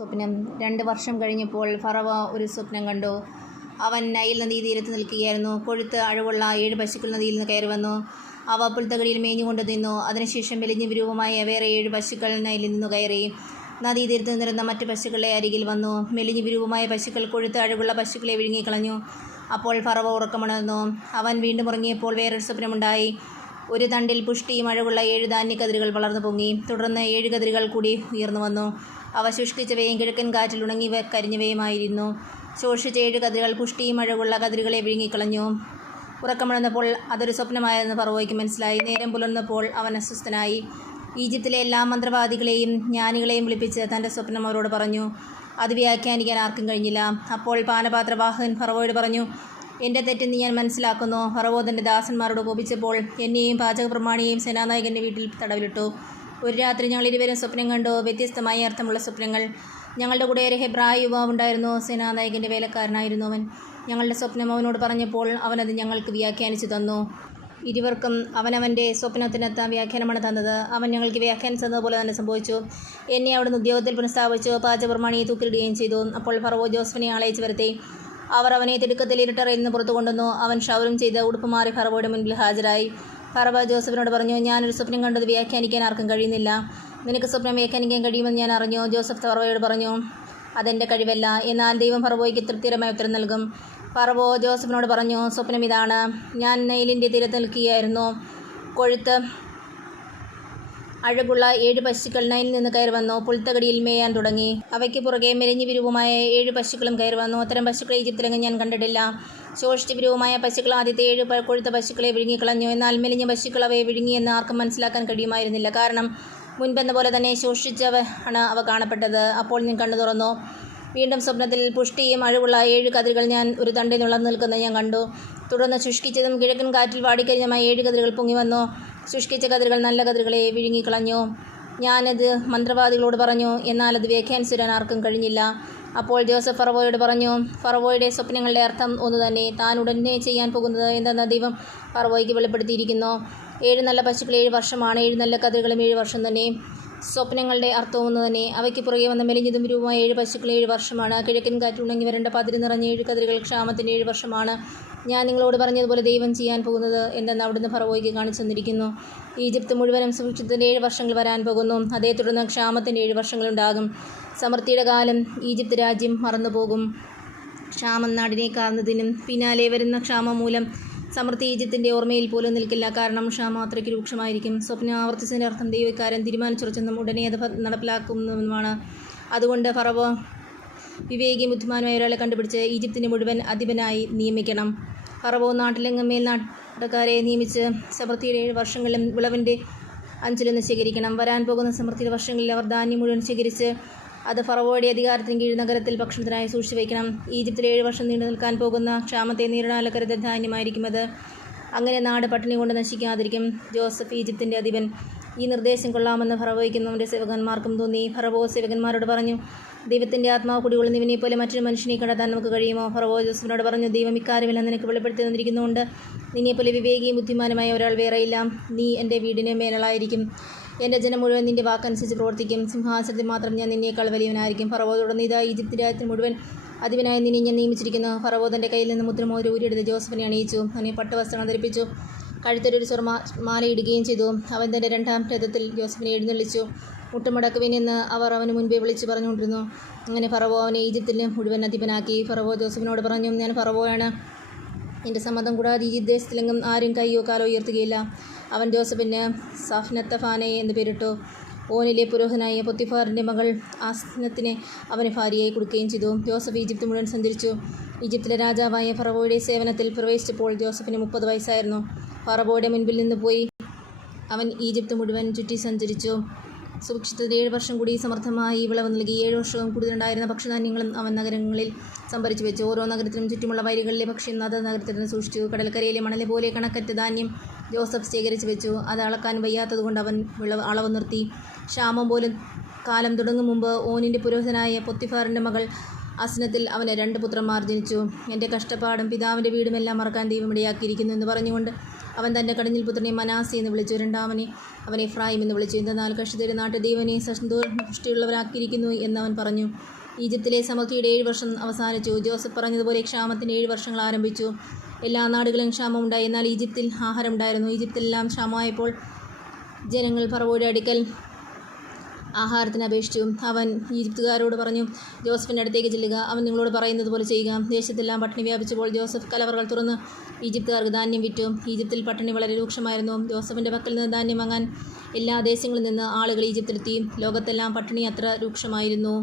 സ്വപ്നം. 2 വർഷം കഴിഞ്ഞപ്പോൾ ഫറവ ഒരു സ്വപ്നം കണ്ടു. അവൻ നൈൽ നദീതീരത്ത് നിൽക്കുകയായിരുന്നു. കൊഴുത്ത് അഴകുള്ള 7 പശുക്കൾ നദിയിൽ നിന്ന് കയറി വന്നു. അവ പുൽത്തകടിയിൽ മേഞ്ഞുകൊണ്ട് നിന്നു. അതിനുശേഷം മെലിഞ്ഞ വിരൂപമായ വേറെ 7 പശുക്കൾ നൈലിൽ നിന്നു കയറി നദീതീരത്ത് നിന്നിരുന്ന മറ്റ് പശുക്കളുടെ അരികിൽ വന്നു. മെലിഞ്ഞ വിരൂപമായ പശുക്കൾ കൊഴുത്ത് അഴകുള്ള പശുക്കളെ വിഴുങ്ങിക്കളഞ്ഞു. അപ്പോൾ ഫറവ ഉറക്കമുണർന്നു. അവൻ വീണ്ടും ഉറങ്ങിയപ്പോൾ വേറൊരു സ്വപ്നമുണ്ടായി. ഒരു തണ്ടിൽ പുഷ്ടിയും അഴകുള്ള 7 ധാന്യക്കതിരുകൾ വളർന്നു പൊങ്ങി. തുടർന്ന് 7 കതിരുകൾ കൂടി ഉയർന്നു വന്നു. അവ ശുഷ്കിച്ചവയും കിഴക്കൻ കാറ്റിൽ ഉണങ്ങി കരിഞ്ഞവയുമായിരുന്നു. ശോഷിച്ച 7 കതിരുകൾ പുഷ്ടിയും അഴകുള്ള കതിരുകളെ വിഴുങ്ങിക്കളഞ്ഞു. ഉറക്കമുണർന്നപ്പോൾ അതൊരു സ്വപ്നമായെന്ന് ഫറവോയ്ക്ക് മനസ്സിലായി. നേരം പുലർന്നപ്പോൾ അവൻ അസ്വസ്ഥനായി. ഈജിപ്തിലെ എല്ലാ മന്ത്രവാദികളെയും ജ്ഞാനികളെയും വിളിപ്പിച്ച് തൻ്റെ സ്വപ്നം അവരോട് പറഞ്ഞു. അത് വ്യാഖ്യാനിക്കാൻ ആർക്കും കഴിഞ്ഞില്ല. അപ്പോൾ പാനപാത്രവാഹകൻ ഫറവോയോട് പറഞ്ഞു, എൻ്റെ തെറ്റെന്ന് ഞാൻ മനസ്സിലാക്കുന്നു. ഫറവോ തൻ്റെ ദാസന്മാരോട് കോപിച്ചപ്പോൾ എന്നെയും പാചകപ്രമാണിയെയും സേനാനായകൻ്റെ വീട്ടിൽ തടവിലിട്ടു. ഒരു രാത്രി ഞങ്ങൾ ഇരുവരും സ്വപ്നം കണ്ടു, വ്യത്യസ്തമായ അർത്ഥമുള്ള സ്വപ്നങ്ങൾ. ഞങ്ങളുടെ കൂടെ ഒരു ഹെബ്രായ യുവാവുണ്ടായിരുന്നു. സേനാനായകൻ്റെ വേലക്കാരനായിരുന്നു അവൻ. ഞങ്ങളുടെ സ്വപ്നം അവനോട് പറഞ്ഞപ്പോൾ അവനത് ഞങ്ങൾക്ക് വ്യാഖ്യാനിച്ചു തന്നു. ഇരുവർക്കും അവനവൻ്റെ സ്വപ്നത്തിനെത്താൻ വ്യാഖ്യാനമാണ് തന്നത്. അവൻ ഞങ്ങൾക്ക് വ്യാഖ്യാനിച്ചു തന്നതുപോലെ തന്നെ സംഭവിച്ചു. എന്നെ അവിടുന്ന് ഉദ്യോഗത്തിൽ പുനഃസ്ഥാപിച്ചു. പാചകപ്രമാണിയെ തൂക്കിലിടുകയും ചെയ്തു. അപ്പോൾ ഫറവോ ജോസഫിനെ ആളയച്ചു വരുത്തി. അവർ അവനെ തിടുക്കത്തിൽ ഇരുട്ടറയിൽ നിന്ന് പുറത്തു കൊണ്ടുവന്നു. അവൻ ക്ഷൗരം ചെയ്ത് ഉടുപ്പ് മാറി ഫറവോയുടെ മുൻപിൽ ഹാജരായി. ഫറവ ജോസഫിനോട് പറഞ്ഞു, ഞാനൊരു സ്വപ്നം കണ്ടത് വ്യാഖ്യാനിക്കാൻ ആർക്കും കഴിയുന്നില്ല. നിനക്ക് സ്വപ്നം വ്യാഖ്യാനിക്കാൻ കഴിയുമെന്ന് ഞാൻ അറിഞ്ഞു. ജോസഫ് ഫറവോയോട് പറഞ്ഞു, അതെൻ്റെ കഴിവല്ല, എന്നാൽ ദൈവം ഫറവോയ്ക്ക് തൃപ്തികരമായ ഉത്തരം നൽകും. ഫറവോ ജോസഫിനോട് പറഞ്ഞു, സ്വപ്നം ഇതാണ്. ഞാൻ നൈലിൻ്റെ തീരത്ത് നിൽക്കുകയായിരുന്നു. കൊഴുത്ത് അഴകുള്ള 7 പശുക്കൾ നൈലിൽ നിന്ന് കയറി വന്നു. പുൽത്തകടിയിൽ മേയാൻ തുടങ്ങി. അവയ്ക്ക് പുറകെ മെലിഞ്ഞ വിരൂപമായ 7 പശുക്കളും കയറി വന്നു. അത്തരം പശുക്കളെ ഈജിപ്തിലെങ്ങും ഞാൻ കണ്ടിട്ടില്ല. ശോഷിച്ച വിരൂപമായ പശുക്കൾ ആദ്യത്തെ 7 കൊഴുത്ത പശുക്കളെ വിഴുങ്ങിക്കളഞ്ഞു. എന്നാൽ മെലിഞ്ഞ പശുക്കൾ അവയെ വിഴുങ്ങിയെന്ന് ആർക്കും മനസ്സിലാക്കാൻ കഴിയുമായിരുന്നില്ല. കാരണം മുൻപെന്ന പോലെ തന്നെ ശോഷിച്ചവയാണ് അവ കാണപ്പെട്ടത്. അപ്പോൾ ഞാൻ കണ്ണു തുറന്നു. വീണ്ടും സ്വപ്നത്തിൽ പുഷ്ടിയും അഴകുള്ള 7 കതിരുകൾ ഞാൻ ഒരു തണ്ടിൽ നുളർന്നു നിൽക്കുന്നത് ഞാൻ കണ്ടു. തുടർന്ന് ശുഷ്കിച്ചതും കിഴക്കൻ കാറ്റിൽ വാടിക്കരിഞ്ഞതുമായ 7 കതിരുകൾ പൊങ്ങി വന്നു. ശുഷ്കിച്ച കതിരുകൾ നല്ല കതിരുകളെ വിഴുങ്ങിക്കളഞ്ഞു. ഞാനത് മന്ത്രവാദികളോട് പറഞ്ഞു, എന്നാൽ അത് വ്യാഖ്യാനിച്ചുതരാൻ ആർക്കും കഴിഞ്ഞില്ല. അപ്പോൾ ജോസഫ് ഫറവോയോട് പറഞ്ഞു, ഫറവോയുടെ സ്വപ്നങ്ങളുടെ അർത്ഥം ഒന്നു തന്നെ. താൻ ഉടനെ ചെയ്യാൻ പോകുന്നത് എന്തെന്ന് ദൈവം ഫറവോയ്ക്ക് വെളിപ്പെടുത്തിയിരിക്കുന്നു. 7 നല്ല പശുക്കൾ 7 വർഷമാണ്. 7 നല്ല കതിരുകളും 7 വർഷം തന്നെ. സ്വപ്നങ്ങളുടെ അർത്ഥവും ഒന്ന് തന്നെ. അവയ്ക്ക് പുറകെ വന്ന മെലിഞ്ഞതും രൂപമായ 7 പശുക്കൾ 7 വർഷമാണ്. കിഴക്കൻ കാറ്റ് ഉണങ്ങി വരേണ്ട പതിര് നിറഞ്ഞ 7 കതിരുകൾ ക്ഷാമത്തിൻ്റെ 7 വർഷമാണ്. ഞാൻ നിങ്ങളോട് പറഞ്ഞതുപോലെ ദൈവം ചെയ്യാൻ പോകുന്നത് എന്തെന്ന് അവിടുന്ന് ഫറവോയ്ക്ക് കാണിച്ചു തന്നിരിക്കുന്നു. ഈജിപ്ത് മുഴുവനും സുഭിക്ഷത്തിൻ്റെ 7 വർഷങ്ങൾ വരാൻ പോകുന്നു. അതേ തുടർന്ന് ക്ഷാമത്തിൻ്റെ 7 വർഷങ്ങളുണ്ടാകും. സമൃദ്ധിയുടെ കാലം ഈജിപ്ത് രാജ്യം മറന്നുപോകും. ക്ഷാമം നാടിനെ കാർന്നതിനും പിന്നാലെ വരുന്ന ക്ഷാമം മൂലം സമൃദ്ധി ഈജിപ്തിൻ്റെ ഓർമ്മയിൽ പോലും നിൽക്കില്ല. കാരണം ക്ഷാമം അത്രയ്ക്ക് രൂക്ഷമായിരിക്കും. സ്വപ്നം ആവർത്തിച്ചതിൻ്റെ അർത്ഥം ദൈവക്കാരൻ തീരുമാനിച്ചുറച്ചെന്നും ഉടനെ അത് നടപ്പിലാക്കുമെന്നുമാണ്. അതുകൊണ്ട് ഫറവോ വിവേകിയും ബുദ്ധിമാനുമായ ഒരാളെ കണ്ടുപിടിച്ച് ഈജിപ്തിൻ്റെ മുഴുവൻ അധിപനായി നിയമിക്കണം. ഫറവോ നാട്ടിലെങ്ങും മേൽനാട്ടുകാരെ നിയമിച്ച് സമൃദ്ധിയുടെ 7 വർഷങ്ങളിലും വിളവിൻ്റെ 5-1 ശേഖരിക്കണം. വരാൻ പോകുന്ന സമൃദ്ധിയുടെ വർഷങ്ങളിൽ അവർ ധാന്യം മുഴുവൻ ശേഖരിച്ച് അത് ഫറവോയുടെ അധികാരത്തിന് കീഴ് നഗരത്തിൽ ഭക്ഷണത്തിനായി സൂക്ഷിച്ചു വയ്ക്കണം. ഈജിപ്തിൽ 7 വർഷം നീണ്ടു നിൽക്കാൻ പോകുന്ന ക്ഷാമത്തെ നേരിടാനുള്ള കരുതൽ ധാന്യമായിരിക്കും അത്. അങ്ങനെ നാട് പട്ടിണി കൊണ്ട് നശിക്കാതിരിക്കും. ജോസഫ് ഈജിപ്തിൻ്റെ അധിപൻ. ഈ നിർദ്ദേശം കൊള്ളാമെന്ന് ഫറവോയ്ക്കും അവൻ്റെ സേവകന്മാർക്കും തോന്നി. ഫറവോ സേവകന്മാരോട് പറഞ്ഞു, ദൈവത്തിൻ്റെ ആത്മാവ് കുടികൊള്ളുന്ന ഇവനെപ്പോലെ മറ്റൊരു മനുഷ്യനെ കണ്ടെത്താൻ നമുക്ക് കഴിയുമോ? ഫറവോ ജോസഫിനോട് പറഞ്ഞു, ദൈവം ഇക്കാര്യമെല്ലാം നിനക്ക് വെളിപ്പെടുത്തി തന്നിരിക്കുന്നുണ്ട്. നിന്നെപ്പോലെ വിവേകിയും ബുദ്ധിമാനുമായ ഒരാൾ വേറെയില്ല. നീ എൻ്റെ വീടിന് മേലാളായിരിക്കും. എൻ്റെ ജനം മുഴുവൻ നിൻ്റെ വാക്കനുസരിച്ച് പ്രവർത്തിക്കും. സിംഹാസനത്തിൽ മാത്രം ഞാൻ നിന്നേക്കാൾ വലിയവനായിരിക്കും. ഫറവോ തുടർന്ന്, ഇതാ ഈജിപ്ത് രാജ്യത്തിന് മുഴുവൻ അധിപനായി നിന്നെ ഞാൻ നിയമിച്ചിരിക്കുന്നു. ഫറവോ തൻ്റെ കയ്യിൽ നിന്ന് മുദ്രമോതിരം ഊരിയെടുത്ത് ജോസഫിനെ അണിയിച്ചു. അവനെ പട്ടുവസ്ത്രം ധരിപ്പിച്ചു. കഴുത്തൊരു സ്വർണ്ണമാലയിടുകയും ചെയ്തു. അവൻ തൻ്റെ 2-ാം രഥത്തിൽ ജോസഫിനെ എഴുന്നള്ളിച്ചു. മുട്ടുമടക്കുവിൻ എന്ന് അവർ അവന് മുൻപേ വിളിച്ചു പറഞ്ഞുകൊണ്ടിരുന്നു. അങ്ങനെ ഫറവോ അവനെ ഈജിപ്തിൽ മുഴുവൻ അധിപനാക്കി. ഫറവോ ജോസഫിനോട് പറഞ്ഞു, ഞാൻ ഫറവോയാണ്. എൻ്റെ സമ്മതം കൂടാതെ ഈജിപ്ത് ദേശത്തിലെങ്ങും ആരും കൈയോ കാലോ ഉയർത്തുകയില്ല. അവൻ ജോസഫിന് സഫ്നത്തഫാനെ എന്ന് പേരിട്ടു. ഓനിലെ പുരോഹിതനായ പൊത്തിഫാറിൻ്റെ മകൾ ആസ്നത്തിനെ അവന് ഭാര്യയായി കൊടുക്കുകയും ചെയ്തു. ജോസഫ് ഈജിപ്ത് മുഴുവൻ സഞ്ചരിച്ചു. ഈജിപ്തിലെ രാജാവായ ഫറവോയുടെ സേവനത്തിൽ പ്രവേശിച്ചപ്പോൾ ജോസഫിന് 30 വയസ്സായിരുന്നു. ഫറവോയുടെ മുൻപിൽ നിന്ന് പോയി അവൻ ഈജിപ്ത് മുഴുവൻ ചുറ്റി സഞ്ചരിച്ചു. സുഭിക്ഷത്തിന് 7 വർഷം കൂടി സമർത്ഥമായി വിളവ് നൽകി. 7 വർഷവും കൂടുതലുണ്ടായിരുന്ന ഭക്ഷ്യധാന്യങ്ങളും അവൻ നഗരങ്ങളിൽ സംഭരിച്ചു വെച്ചു. ഓരോ നഗരത്തിലും ചുറ്റുമുള്ള വയലുകളിലെ ഭക്ഷ്യം അത് നഗരത്തിൽ നിന്ന് സൂക്ഷിച്ചു. കടൽക്കരയിലെ മണല് പോലെ കണക്കറ്റ ധാന്യം ജോസഫ് ശേഖരിച്ചു വെച്ചു. അത് അളക്കാൻ വയ്യാത്തതുകൊണ്ട് അവൻ അളവ് നിർത്തി. ക്ഷാമം പോലും കാലം തുടങ്ങും മുമ്പ് ഓനിൻ്റെ പുരോഹിതനായ പൊത്തിഫാറിൻ്റെ മകൾ അസ്നത്തിൽ അവന് 2 പുത്രന്മാർ ജനിച്ചു. എൻ്റെ കഷ്ടപ്പാടും പിതാവിൻ്റെ വീടുമെല്ലാം മറക്കാൻ ദൈവം ഇടയാക്കിയിരിക്കുന്നു എന്ന് പറഞ്ഞുകൊണ്ട് അവൻ തൻ്റെ കടിഞ്ഞിൽ പുത്രനെ മനാസി എന്ന് വിളിച്ചു. രണ്ടാമനെ അവൻ എഫ്രായിം എന്ന് വിളിച്ചു. എന്തെന്നാൽ കർഷകരുടെ നാട്ടിൽ ദൈവനെ സന്തോഷപുഷ്ടിയുള്ളവരാക്കിയിരിക്കുന്നു എന്നവൻ പറഞ്ഞു. ഈജിപ്തിലെ സമൃദ്ധിയുടെ 7 വർഷം അവസാനിച്ചു. ജോസഫ് പറഞ്ഞതുപോലെ ക്ഷാമത്തിൻ്റെ 7 വർഷങ്ങൾ ആരംഭിച്ചു. എല്ലാ നാടുകളിലും ക്ഷാമം ഉണ്ടായി, എന്നാൽ ഈജിപ്തിൽ ആഹാരം ഉണ്ടായിരുന്നു. ഈജിപ്തിലെല്ലാം ക്ഷാമമായപ്പോൾ ജനങ്ങൾ ഫറവോയുടെ അടുക്കൽ ആഹാരത്തിന് അപേക്ഷിച്ചു. അവൻ ഈജിപ്തുകാരോട് പറഞ്ഞു, ജോസഫിൻ്റെ അടുത്തേക്ക് ചെല്ലുക, അവൻ നിങ്ങളോട് പറയുന്നത് പോലെ ചെയ്യുക. ദേശത്തെല്ലാം പട്ടിണി വ്യാപിച്ചപ്പോൾ ജോസഫ് കലവറകൾ തുറന്ന് ഈജിപ്തുകാർക്ക് ധാന്യം വിറ്റു. ഈജിപ്തിൽ പട്ടിണി വളരെ രൂക്ഷമായിരുന്നു. ജോസഫിൻ്റെ പക്കൽ നിന്ന് ധാന്യം വാങ്ങാൻ എല്ലാ ദേശങ്ങളിൽ നിന്ന് ആളുകൾ ഈജിപ്തിലെത്തി. ലോകത്തെല്ലാം പട്ടിണി അത്ര രൂക്ഷമായിരുന്നു.